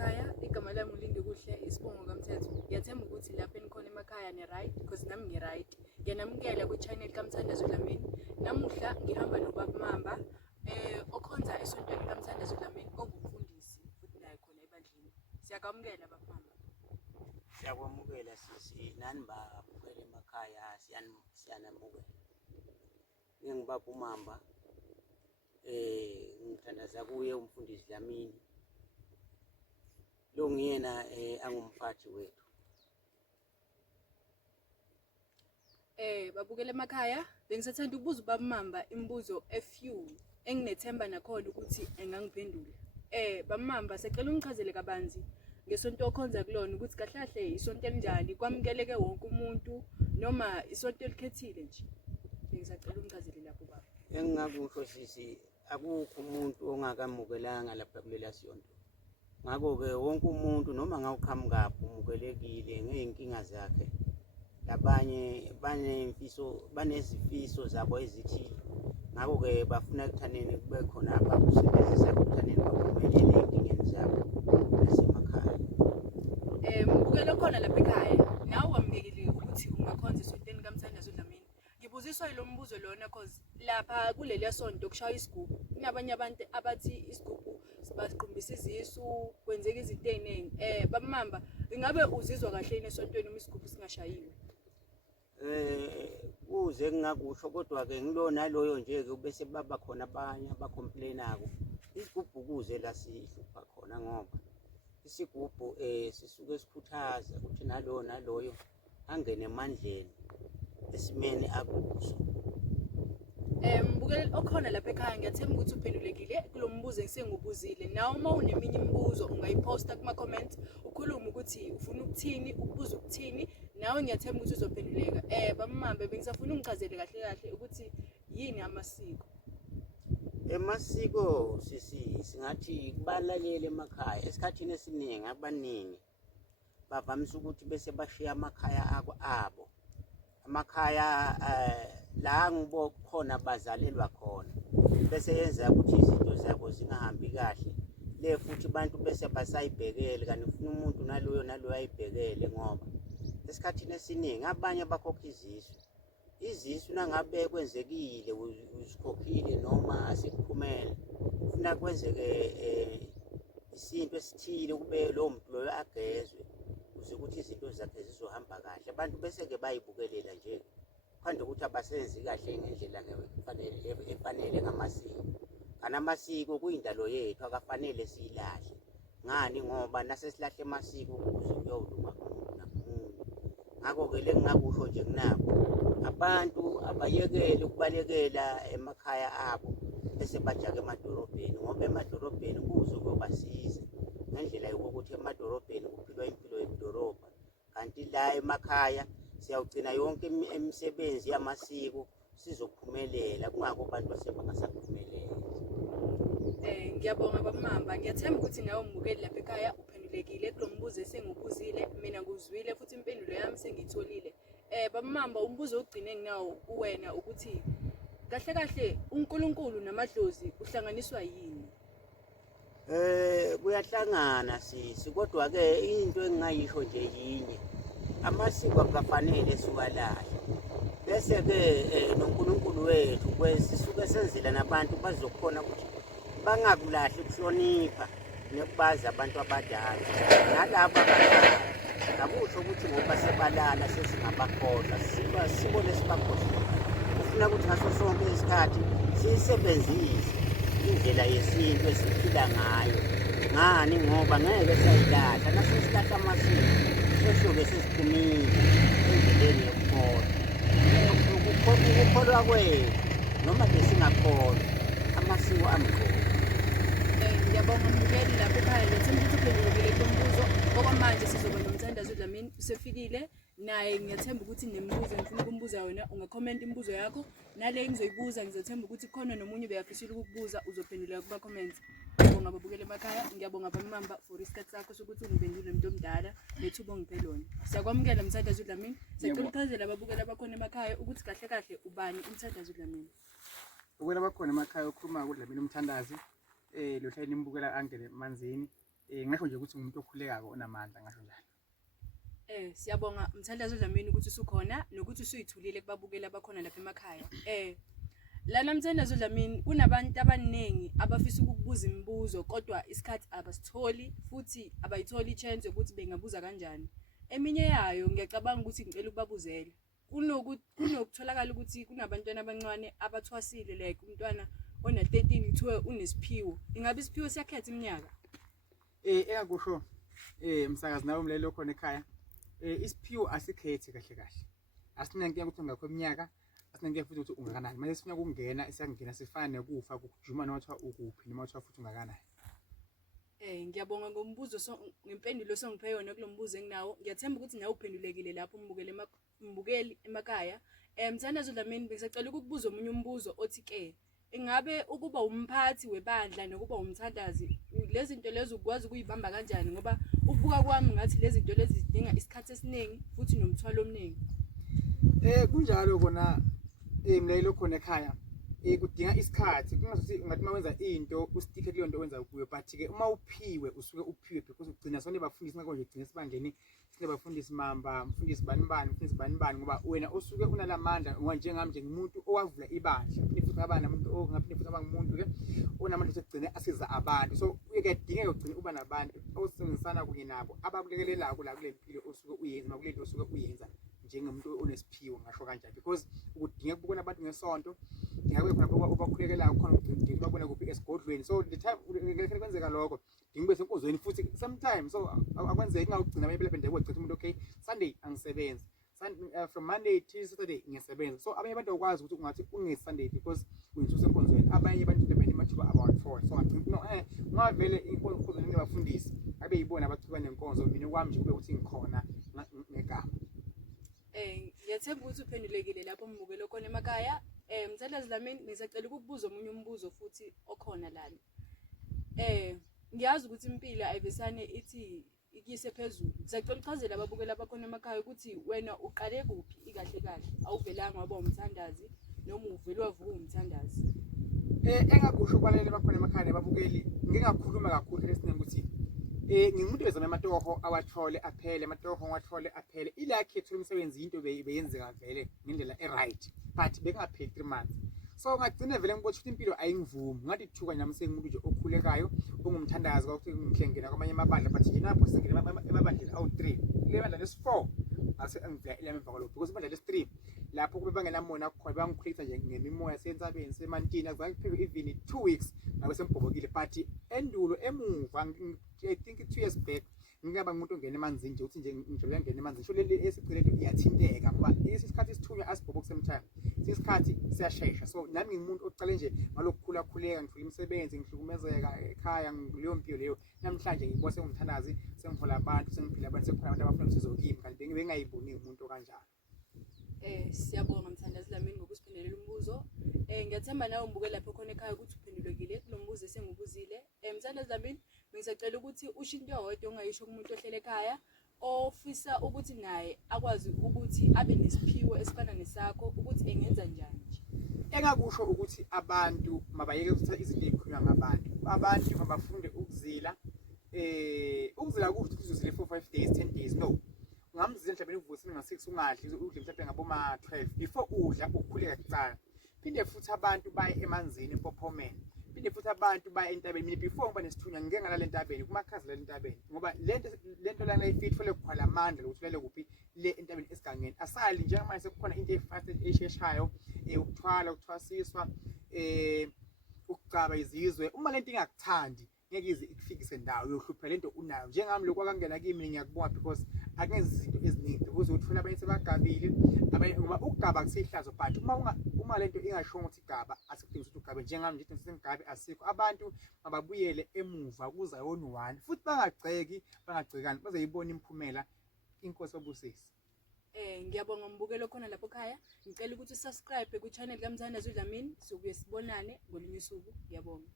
emakhaya, igama lami ulinde kuhle isibongo kaMthetho. Ngiyathemba ukuthi lapha enikhona emakhaya ne-right because nami ngi-right. Ngiyanamukela kwi-channel kaMthandazi Dlamini. Namuhla ngihamba nobaba Mamba okhonza esontweni kaMthandazi Dlamini ongumfundisi futhi naye khona ebandleni. Siyakwamukela baba Mamba. Siyakwamukela sisi nani babukela emakhaya siyanamukela. Ngingibaba uMamba ngithandaza kuye umfundisi Dlamini. Lo ngiyena angumphathi wethu. Babukela emakhaya, bengisathanda ukubuza ubaba Mamba imibuzo few enginethemba nakhona ukuthi engangiphendula. Baba Mamba secela ungichazele kabanzi ngesonto okhonza kulona ukuthi kahle kahle isonto elinjani, kwamukeleke wonke umuntu noma isonto elikhethile nje. Bengisacela ungichazele lapho baba. Engingakusho sisi akukho umuntu ongakamukelanga lapha kulela sonto. Ngakho-ke wonke umuntu noma ngawuqhamukaphi umukelekile ngeyinkinga zakhe. Labanye banezifiso zabo ezithile. Ngakho-ke bafuna ekuthaneni kube khona abakusebenzisa ekuthaneni baphumelele ey'nkingeni zabo nasemakhaya. Mbukelo khona lapha ekhaya, nawe wamukekile ukuthi ungakhonza esontweni kaMthandazi Dlamini. Ngibuziswa yilo mbuzo lona cause lapha kuleliya sonto kushaya isigubhu. Kunabanye abantu abathi isigubhu basiqumbisa izisu, kwenzeka izinto ey'ningi. Baba Mamba, ingabe uzizwa kahle esontweni uma isigubhu singashayiwe? Kuze ngingakusho kodwa-ke ngilona loyo nje-ke bese baba khona abanye abacomplain-ako. Isigubhu kuze la sihlupha khona ngoba isigubhu sisuke sikhuthaza ukuthi naloyo angene emandleni esimeni akuso. Mbukeli okhona lapha ekhaya, ngiyathemba ukuthi uphendulekile kulo mbuzo engisengubuzile. Nawe uma uneminye imibuzo ungayiposta kuma-comments ukhulume ukuthi ufuna ukuthini, ukubuza ukuthini, nawe ngiyathemba ukuthi uzophenduleka. Baba Mamba, bengisafuna ungichazele kahle kahle ukuthi yini amasiko. Emasiko singathi kubalalele emakhaya. Esikhathini esiningi abaningi bavamise ukuthi bese bashiya amakhaya abo. Amakhaya la ngibo khona bazalelwa khona bese yenza ukuthi izinto zabo zingahambi kahle. Le futhi abantu bese basayibhekele kanti ufuna umuntu naloyo ayibhekele ngoba esikhathini esiningi abanye bakhokha izisu nangabe kwenzekile usikhokhile noma sikuphumele ufuna kwenzeke isinto esithile kube lo muntu loyo agezwe ukuze ukuthi izinto zakhe zizohamba kahle. Abantu bese-ke bayibukelela nje phandle ukuthi abasenzi kahle ngendlela efanele ngamasiko. Kanti amasiko kuyindalo yethu akafanele siyilahle. Ngani? Ngoba nasesilahle amasiko ukuze kuyolunga umuntu namuntu. Ngakho-ke le ngingakusho nje kunabo abantu abayekele ukubalekela emakhaya abo bese bajake emadolobheni ngoba emadolobheni kuze kuyobasiza ngendlela yokuthi emadolobheni kuphilwa impilo yedolobha. Kanti la emakhaya siyawugcina yonke imisebenzi yamasiko sizophumelela kungako abantu asebangasaphumeleli. Ngiyabonga baba Mamba, ngiyathemba ukuthi nawe umbukeli lapha ekhaya uphendulekile kulo mbuzo esengubuzile. Mina nguzwile futhi impendulo yami sengiyitholile. Baba Mamba, umbuzo ogcine nginawo kuwena ukuthi kahle kahle uNkulunkulu namadlozi uhlanganiswa yini? Kuyahlangana sisi kodwa-ke into engingayisho nje yinye. Amasiko akufanele siwalahle. Bese-ke noNkulunkulu wethu sisuke senzela nabantu bazokhona ukuthi bangakulahli ukuhlonipha nokubaza abantu abadala. Nalabo abadala akusho ukuthi ngoba sebalala sesingabakhohlwa, sibone sibakhohlwa. Ufuna ukuthi ngaso sonke isikhathi siyisebenzise indlela yesintu esiphila ngayo. Ngani? Ngoba ngeke sayilahla. Nasesilahla amasiko seshobe sesiphumile endleleni yokukholwa. Ukukholwa kwethu noma besingakholwa amasiko amqoka. Ngiyabonga mbukeli lapha ekhaya, ngiyethemba ukuthi uphendulekile kulo mbuzo. Okwamanje sizoba noMthandazi Dlamini usefikile naye. Ngiyathemba ukuthi nemibuzo ngifuna ukumbuza wena ungakhomenta imibuzo yakho nale engizoyibuza. Ngizothemba ukuthi khona nomunye ubeyafisile ukukubuza uzophenduleka kuma-comments. Ngiyabonga babukela emakhaya, ngiyabonga baba Mamba for isikhathi sakho sokuthi ungiphendule umuntu omdala nethuba ongiphe lona. Siyakwamukela Mthandazi Dlamini. Sicela uchazele ababukela bakhona emakhaya ukuthi kahle kahle ubani uMthandazi Dlamini. Ubukela bakhona emakhaya ukhuluma kuDlamini uMthandazi. Lo hlaya nimbukela angene emanzini ngasho nje ukuthi umuntu okhulekako onamandla ngasho njalo. Siyabonga Mthandazi Dlamini ukuthi usukhona nokuthi usuyithulile kubabukeli abakhona lapha emakhaya. Lana Mthandazi Dlamini kunabantu abaningi abafisa ukukubuza imibuzo kodwa isikhathi abasitholi futhi abayitholi ichance ukuthi bengabuza kanjani. Eminye yayo ngiyacabanga ukuthi ngicela ukubabuzela. Kunokutholakala ukuthi kunabantwana abancane abathwasile like umntwana ona 13 kuthiwe unesiphiwo. Ingabe isiphiwo siyakhetha iminyaka? Engakusho msakazi nawe umlelo khona ekhaya. Isiphiwo asikhethi kahle kahle. Asinankinga ukuthi ungakho eminyaka, asinankinga futhi ukuthi ungakanani. Manje sifuna ukungena isiyangena sifane ukufa ukujuma noma wathiwa ukuphi noma wathiwa futhi ungakanani. Ngiyabonga ngombuzo ngempendulo songiphe yona kulombuzo enginawo. Ngiyathemba ukuthi nawe uphendulekile lapho umbukeli emakhaya. Mthandazi Dlamini bengisacela ukukubuza omunye umbuzo othi ke ingabe ukuba umphathi webandla nokuba umthandazi lezi zinto lezo ukwazi ukuyibamba kanjani ngoba ukubuka kwami ngathi lezi zinto lezi zidinga isikhathi esiningi futhi nomthwalo omningi. Kunjalo kona mlayelo khona ekhaya kudinga isikhathi kungathi ungathi mawenza into usitike kuyo nto owenza kuyo but ke uma uphiwe usuke uphiwe because ugcina sonke bafundisi ngakho nje ugcina sibangeni sinebafundisi mamba mfundisi bani ngoba wena osuke unalamandla njengami nje umuntu owavula ibandla futhi abana umuntu ongaphinde futhi abangumuntu ke onamandla sekugcina asiza abantu so uyakudingeka ugcina uba nabantu osebenzisana kunye nabo abakulekelelayo la kule mpilo osuke uyenza makulento osuke uyenza njengomuntu onesiphiwo ngasho kanjani because ukudinga ukubona abantu ngesonto ngakho khona ubakhulekelayo khona ukuthi babone kuphi esigodlweni so the time kwenzeka lokho ngingbe senkozweni futhi sometimes so akwenzeki ngawugcina bayibele bende kwegcitha umuntu okay Sunday angisebenzi from Monday to Saturday ngiyasebenza so abanye abantu akwazi ukuthi ungathi unge Sunday because uyinsusa enkonzweni abanye abantu bebene mathuba about 4 so ngavele inkonzo nabafundisi abe yibona abachuba nenkonzo mina kwami nje kube ukuthi ngikhona ngegama. Ngiyathemba ukuthi uphendulekile lapho umbukelo khona emakhaya. Mthandazi Dlamini ngisacela ukukubuza omunye umbuzo futhi okhona lana. Ngiyazi ukuthi impilo ayivesane ithi ikise phezulu. Ngisacela uchazela ababukeli abakhona emakhaya ukuthi wena uqale kuphi ikahle kahle awuvelanga waba umthandazi noma uvele wavuka umthandazi. Engakusho kubalele bakhona emakhaya babukeli ngingakhuluma kakhulu lesiningi ukuthi ngimuntu wezama amatoho awathole aphele amatoho wathole aphele ilakhe ethola umsebenzi into beyenzeka vele ngendlela eright but bengapheli 3 months so ngagcina vele ngibona ukuthi impilo ayingivumi ngathi thuka nami sengumuntu nje okhulekayo ongumthandazi ukuthi ngihlengena kwamanye amabandla but yena lapho singena emabandleni awu3 lebandla lesi4 ase angivela emva kwalokho because ibandla lesi3 lapho kube bangenamona khona bangikhulisa nje ngemimoya sensabeni semantini azange kuphele even 2 weeks ngabe sembobokile but endulo emuva I think 2 years back ngingaba ngumuntu ongena emanzini nje uthi nje ngijobela ngena emanzini sho leli esicilele iyathinteka ngoba isikhathi esithunywa asibhobok sometime isikhathi siyashesha so nami ngimuntu ocale nje ngalokukhula khuleka ngifuna umsebenzi ngihlukumezeka ekhaya ngileyo mpilo leyo namhlanje ngibona sengumthandazi sengihola abantu sengiphila abantu sekhona abantu abafuna usizo kimi kanti bengayiboni umuntu kanjalo. Siyabonga Mthandazi Dlamini ngokusiphendulela umbuzo. Ngiyathemba nawe umbuke lapho khona ekhaya ukuthi uphendulekile kulombuzo esengubuzile. Mthandazi Dlamini ngisacela ukuthi usho into yodwa ongayisho kumuntu ohlele ekhaya ofisa ukuthi naye akwazi ukuthi abe nesiphiwo esifana nesakho ukuthi engenza njani nje. Engakusho ukuthi abantu mabayeke ukuthatha izinto ezikhulunywa ngabantu mabafunde ukuzila ukuzila ukuthi uzosile 4-5 days 10 days no ungamzila mhlawumbe uvusa nga6 ungadli udle mhlawumbe ngaboma 12 before udla ukukhuleka kucala phinde futhi abantu baye emanzini empophomeni phinde futhi abantu baye entabeni mina before ngiba nesithunywa ngike ngalala entabeni kumakhazi la entabeni ngoba lento la ngayifitfole kukhwala amandla ukuthi lele kuphi le entabeni esigangeni asali njengamanje sekukhona into efast esheshayo ukuthwasiswa ukugcaba izizwe uma lento ingakuthandi ngeke ize ikufikise ndawo yohlupha lento unayo njengami lokho akangena kimi ngiyakubonga because akenze izinto eziningi ukuze uthola abanye sebagabile abanye ngoba ukugaba kusihlazo but uma lento ingashongo ukuthi igaba asikudingi ukuthi ugabe njengami nje sengigabe asikho abantu mababuyele emuva kuza yona 1 futhi bangagcekani bazeyibona imphumela inkosi obusisi. Ngiyabonga umbukelo khona lapho ekhaya ngicela ukuthi subscribe ku channel kaMthandazi Dlamini sokuye sibonane ngolunye usuku ngiyabonga.